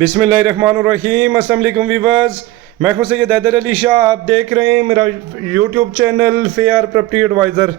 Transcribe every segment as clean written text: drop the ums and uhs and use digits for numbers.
बिस्मिल्लाहिर्रहमानिर्रहीम। अस्सलाम वालेकुम व्यूअर्स, मैं खुद सैयद हैदर अली शाह। आप देख रहे हैं मेरा YouTube channel Fair Property Advisor.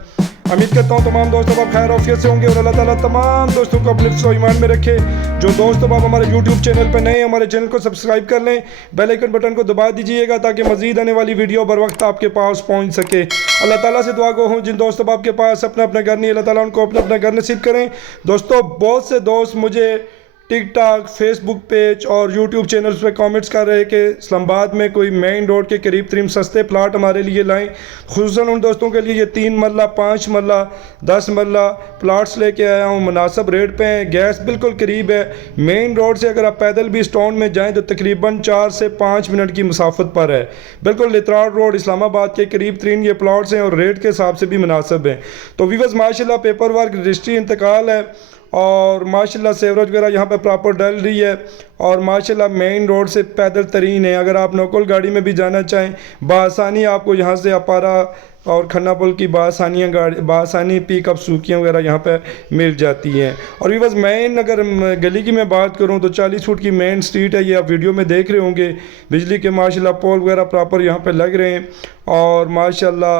उम्मीद करता हूँ तमाम दोस्तों आप खैर ऑफियत से होंगे और अल्लाह ताला तमाम दोस्तों को अपने हिफ्ज़ व ईमान में रखे। जो दोस्तों आप हमारे यूट्यूब चैनल पर नए हैं, हमारे चैनल को सब्सक्राइब कर लें, बेल आइकन बटन को दबा दीजिएगा ताकि मज़ीद आने वाली वीडियो बर वक्त आपके पास पहुँच सके। अल्लाह ताला से दुआ गो हूँ जिन दोस्तों आपके पास अपना अपना घर नहीं, अल्लाह ताला उनको अपना अपना घर नसीब करें। दोस्तों बहुत से दोस्त मुझे टिकटॉक, फेसबुक पेज और यूट्यूब चैनल्स पे कमेंट्स कर रहे हैं कि इस्लामाबाद में कोई मेन रोड के करीब तरीन सस्ते प्लाट हमारे लिए लाएं। खुसूसन उन दोस्तों के लिए ये 3 मरला, 5 मरला, 10 मरला प्लाट्स लेके आया हूँ। मुनासिब रेट पे हैं, गैस बिल्कुल करीब है। मेन रोड से अगर आप पैदल भी स्टोन में जाएँ तो तकरीबन 4 से 5 मिनट की मुसाफत पर है। बिल्कुल लितराड़ रोड इस्लामाबाद के करीब तरीन ये प्लाट्स हैं और रेट के हिसाब से भी मुनासिब हैं। तो व्यूअर्स माशाल्लाह पेपर वर्क, रजिस्ट्री इंतकाल है और माशाल्लाह सेवरेज वगैरह यहाँ पे प्रॉपर डल रही है और माशाल्लाह मेन रोड से पैदल तरीन है। अगर आप लोकल गाड़ी में भी जाना चाहें बआसानी आपको यहाँ से अपारा और खन्ना पुल की बआसानी पिकअप सूकियाँ वगैरह यहाँ पे मिल जाती हैं। और बस मेन अगर गली की मैं बात करूँ तो 40 फुट की मेन स्ट्रीट है, ये आप वीडियो में देख रहे होंगे। बिजली के माशाल्लाह पोल वगैरह प्रॉपर यहाँ पे लग रहे हैं और माशाल्लाह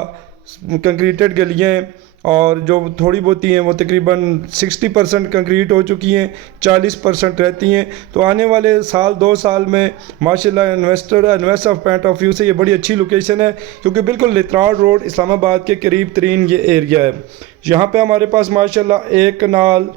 कंक्रीटेड गलियाँ हैं और जो थोड़ी बहुत हैं वो तकरीबन 60% कंक्रीट हो चुकी हैं, 40% रहती हैं। तो आने वाले साल 2 साल में माशाल्लाह investor of point of view से ये बड़ी अच्छी लोकेशन है क्योंकि बिल्कुल लितराड़ रोड इस्लामाबाद के करीब तरीन ये एरिया है। यहाँ पे हमारे पास माशाल्लाह 1 कनाल,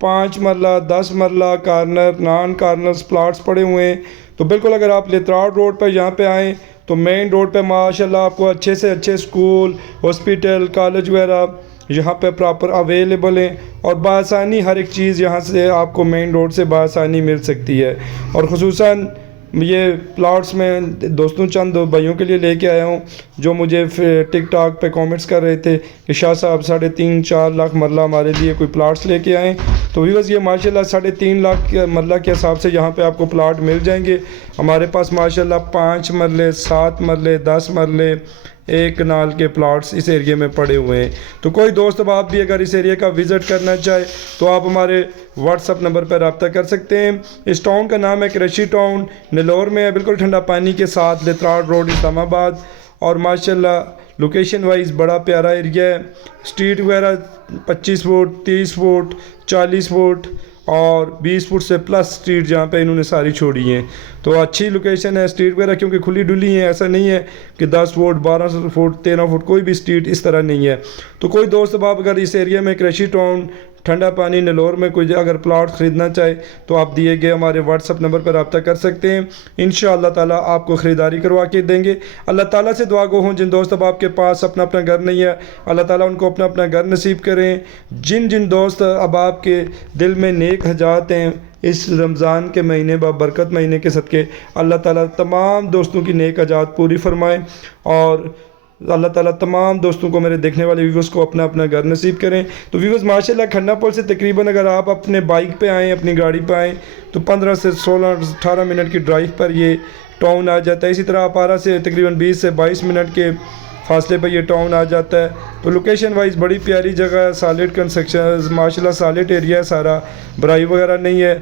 5 मरला, 10 मरला, कार्नर, नॉन कार्नर्स प्लाट्स पड़े हुए हैं। तो बिल्कुल अगर आप लितराड़ रोड पर यहाँ पे आएँ तो मेन रोड पे माशाल्लाह आपको अच्छे से अच्छे स्कूल, हॉस्पिटल, कॉलेज वगैरह यहाँ पे प्रॉपर अवेलेबल हैं और बआसानी हर एक चीज़ यहाँ से आपको मेन रोड से बआसानी मिल सकती है। और ख़ुसूसन ये प्लाट्स में दोस्तों चंद भाइयों के लिए लेके आया हूँ जो मुझे टिकटॉक पे कमेंट्स कर रहे थे कि शाह साहब 3.5-4 लाख मरला हमारे लिए कोई प्लाट्स लेके आएँ। तो भी बस ये माशाल्लाह 3.5 लाख मरला के हिसाब से यहाँ पे आपको प्लाट मिल जाएंगे। हमारे पास माशाल्लाह 5 मरले, 7 मरले, 10 मरले, 1 कनाल के प्लाट्स इस एरिया में पड़े हुए हैं। तो कोई दोस्त अब आप भी अगर इस एरिया का विज़िट करना चाहे तो आप हमारे व्हाट्सअप नंबर पर रब्ता कर सकते हैं। इस टाउन का नाम है क्रशी टाउन, नेलोर में है, बिल्कुल ठंडा पानी के साथ, लितराड़ रोड इस्लामाबाद। और माशाल्लाह लोकेशन वाइज बड़ा प्यारा एरिया है। स्ट्रीट वगैरह 25 फुट, 30 फुट, 40 फुट और 20 फुट से प्लस स्ट्रीट जहाँ पे इन्होंने सारी छोड़ी हैं। तो अच्छी लोकेशन है स्ट्रीट वगैरह क्योंकि खुली डुली है, ऐसा नहीं है कि 10 फुट, 12 फुट, 13 फुट कोई भी स्ट्रीट इस तरह नहीं है। तो कोई दोस्त आप अगर इस एरिया में क्रशी टाउन, ठंडा पानी, नेलोर में कोई अगर प्लाट ख़रीदना चाहे तो आप दिए गए हमारे व्हाट्सअप नंबर पर रब्ता कर सकते हैं। इंशाअल्लाह ताला आपको ख़रीदारी करवा के देंगे। अल्लाह ताला से दुआ गो हूँ जिन दोस्त अब आपके पास अपना अपना घर नहीं है, अल्लाह ताला उनको अपना अपना घर नसीब करें। जिन जिन दोस्त अब आपके दिल में नेक हजात हैं इस रमज़ान के महीने बरकत महीने के सदक़े अल्लाह ताला तमाम दोस्तों की नेक हजात पूरी फरमाएँ और अल्लाह ताला तमाम दोस्तों को, मेरे देखने वाले व्यूवर्स को अपना अपना घर नसीब करें। तो व्यूवर्स माशाल्लाह खन्ना पुल से तकरीबन अगर आप अपने बाइक पे आएँ, अपनी गाड़ी पे आएँ तो 15 से 16-18 मिनट की ड्राइव पर ये टाउन आ जाता है। इसी तरह अपारा से तकरीबन 20 से 22 मिनट के फासले पर ये टाउन आ जाता है। तो लोकेशन वाइज बड़ी प्यारी जगह है, सॉलिड कंस्ट्रक्शन, माशाल्लाह सॉलिड एरिया है सारा, बराई वगैरह नहीं है।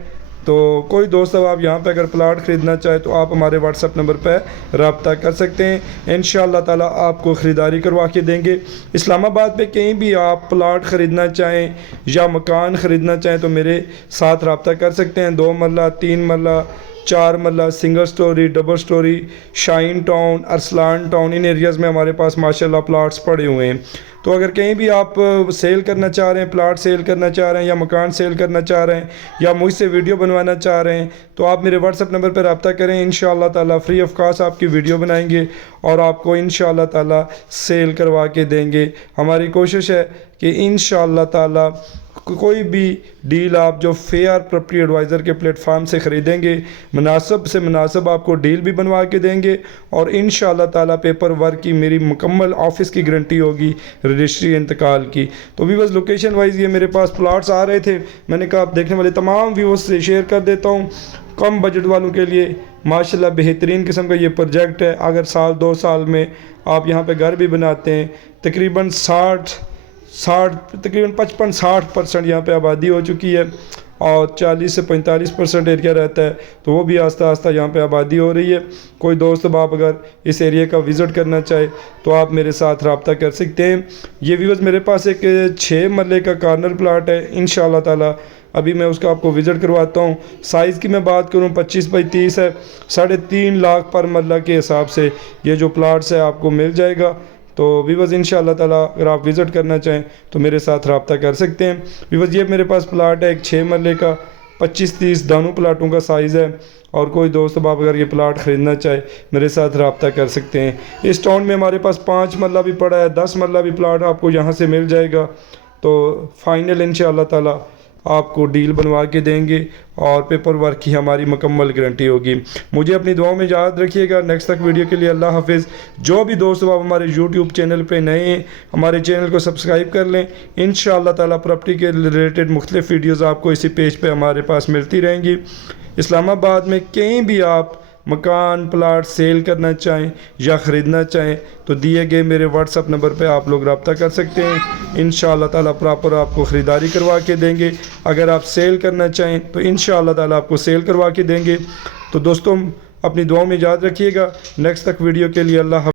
तो कोई दोस्त अब आप यहाँ पे अगर प्लाट ख़रीदना चाहे तो आप हमारे व्हाट्सअप नंबर पर रब्ता कर सकते हैं। इंशाअल्लाह ताला आपको ख़रीदारी करवा के देंगे। इस्लामाबाद पे कहीं भी आप प्लाट ख़रीदना चाहें या मकान ख़रीदना चाहें तो मेरे साथ रब्ता कर सकते हैं। 2 मरला, 3 मरला, 4 मरला, single story, double story, Shine Town, Arsalan Town, इन एरियाज़ में हमारे पास माशाल्लाह प्लाट्स पड़े हुए हैं। तो अगर कहीं भी आप सेल करना चाह रहे हैं, प्लाट सेल करना चाह रहे हैं या मकान सेल करना चाह रहे हैं या मुझसे वीडियो बनवाना चाह रहे हैं तो आप मेरे व्हाट्सअप नंबर पर रब्ता करें। इंशाअल्लाह ताला फ्री ऑफ कॉस्ट आपकी वीडियो बनाएंगे और आपको इंशाअल्लाह ताला सेल करवा के देंगे। हमारी कोशिश है कि इंशाअल्लाह ताला कोई भी डील आप जो फेयर प्रॉपर्टी एडवाइज़र के प्लेटफार्म से ख़रीदेंगे मुनासिब से मुनासिब आपको डील भी बनवा के देंगे और इंशाअल्लाह ताला पेपर वर्क की मेरी मुकम्मल ऑफिस की गारंटी होगी, रजिस्ट्री इंतकाल की। तो भी बस लोकेशन वाइज ये मेरे पास प्लाट्स आ रहे थे, मैंने कहा आप देखने वाले तमाम व्यूअर्स से शेयर कर देता हूँ। कम बजट वालों के लिए माशाल्लाह बेहतरीन किस्म का ये प्रोजेक्ट है। अगर साल 2 साल में आप यहाँ पे घर भी बनाते हैं तकरीबन 55-60% यहाँ पे आबादी हो चुकी है اور 40 سے 45% ایریا رہتا ہے، تو وہ بھی آہستہ آہستہ یہاں پہ آبادی ہو رہی ہے۔ کوئی دوست باپ اگر اس ایریا کا وزٹ کرنا چاہے تو آپ میرے ساتھ رابطہ کر سکتے ہیں۔ یہ ویورز میرے پاس ایک 6 مرلے کا کارنر پلاٹ ہے، انشاءاللہ تعالی ابھی میں اس کا آپ کو وزٹ کرواتا ہوں۔ سائز کی میں بات کروں 25 بائی 30 ہے، 3.5 لاکھ پر مرلہ کے حساب سے یہ جو پلاٹس ہے آپ کو مل جائے گا۔ تو ویورز انشاءاللہ تعالی اگر آپ وزٹ کرنا چاہیں تو میرے ساتھ رابطہ کر سکتے ہیں۔ ویورز یہ میرے پاس پلاٹ ہے ایک 6 مرلے کا، 25-30 دونوں پلاٹوں کا سائز ہے، اور کوئی دوست باپ اگر یہ پلاٹ خریدنا چاہے میرے ساتھ رابطہ کر سکتے ہیں۔ اس ٹاؤن میں ہمارے پاس 5 مرلہ بھی پڑا ہے، 10 مرلہ بھی پلاٹ آپ کو یہاں سے مل جائے گا۔ تو فائنل انشاءاللہ تعالی آپ کو ڈیل بنوا کے دیں گے، اور پیپر ورک کی ہماری مکمل گارنٹی ہوگی۔ مجھے اپنی دعاؤں میں یاد رکھیے گا۔ نیکسٹ تک ویڈیو کے لیے اللہ حافظ۔ جو بھی دوست آپ ہمارے یوٹیوب چینل پہ نئے ہیں ہمارے چینل کو سبسکرائب کر لیں۔ انشاءاللہ تعالی پراپرٹی کے ریلیٹڈ مختلف ویڈیوز آپ کو اسی پیج پہ ہمارے پاس ملتی رہیں گی۔ اسلام آباد میں کہیں بھی آپ مکان پلاٹ سیل کرنا چاہیں یا خریدنا چاہیں تو دیے گئے میرے واٹس اپ نمبر پہ آپ لوگ رابطہ کر سکتے ہیں۔ انشاءاللہ تعالی پراپر آپ کو خریداری کروا کے دیں گے۔ اگر آپ سیل کرنا چاہیں تو انشاءاللہ تعالی آپ کو سیل کروا کے دیں گے۔ تو دوستوں اپنی دعاؤں میں یاد رکھیے گا۔ نیکسٹ تک ویڈیو کے لیے اللہ حافظ۔